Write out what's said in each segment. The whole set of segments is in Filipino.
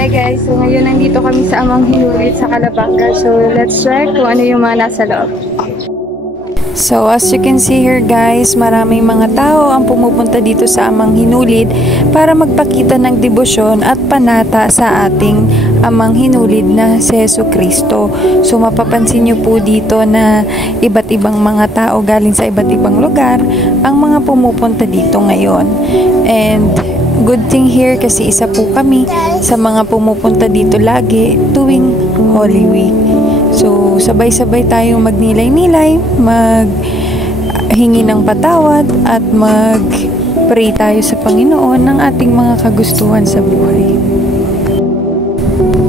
Hi guys, so ngayon nandito kami sa Amang Hinulit sa Calabanga. So let's check kung ano yung mga nasa loob. So as you can see here guys, maraming mga tao ang pumupunta dito sa Amang Hinulid para magpakita ng debosyon at panata sa ating Amang Hinulid na si Jesucristo. So mapapansin nyo po dito na iba't ibang mga tao galing sa iba't ibang lugar ang mga pumupunta dito ngayon. And good thing here kasi isa po kami sa mga pumupunta dito lagi tuwing Holy Week. So, sabay-sabay tayong magnilay-nilay, maghingi ng patawad at mag-pray tayo sa Panginoon ng ating mga kagustuhan sa buhay.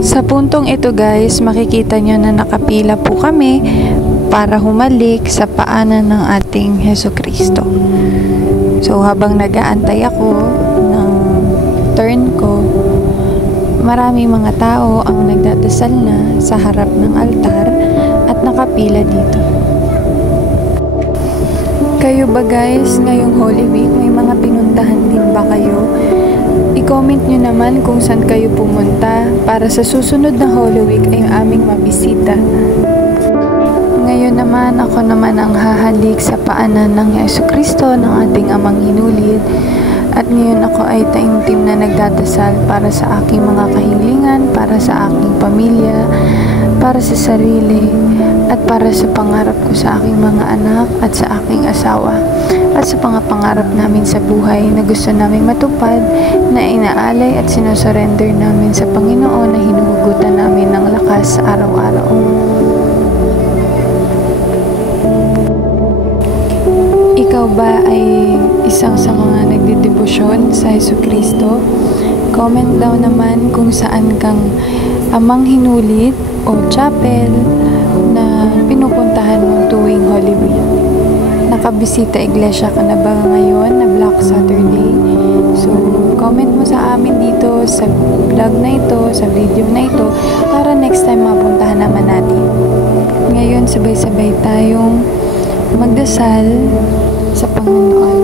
Sa puntong ito guys, makikita nyo na nakapila po kami para humalik sa paanan ng ating Jesucristo. So, habang nag-aantay ako ng turn ko, marami mga tao ang nagdadasal na sa harap ng altar at nakapila dito. Kayo ba guys, ngayong Holy Week, may mga pinuntahan din ba kayo? I-comment nyo naman kung saan kayo pumunta para sa susunod na Holy Week ay aming mabisita. Ngayon naman, ako naman ang hahalik sa paanan ng Jesucristo ng ating Amang Hinulid. At ngayon ako ay taimtim na nagdadasal para sa aking mga kahilingan, para sa aking pamilya, para sa sarili, at para sa pangarap ko sa aking mga anak at sa aking asawa. At sa mga pangarap namin sa buhay na gusto namin matupad, na inaalay at sinusurrender namin sa Panginoon na hinuhugutan namin ng lakas sa araw-araw. Ikaw ba ay isang sa mga nagdedebosyon sa Jesucristo? Comment daw naman kung saan kang Amang Hinulid o chapel na pinupuntahan mo tuwing Holy Week. Nakabisita iglesia ka na ba ngayon na Black Saturday? So, comment mo sa amin dito sa vlog na ito, sa video na ito, para next time mapuntahan naman natin. Ngayon, sabay-sabay tayong magdasal sa Panginoon.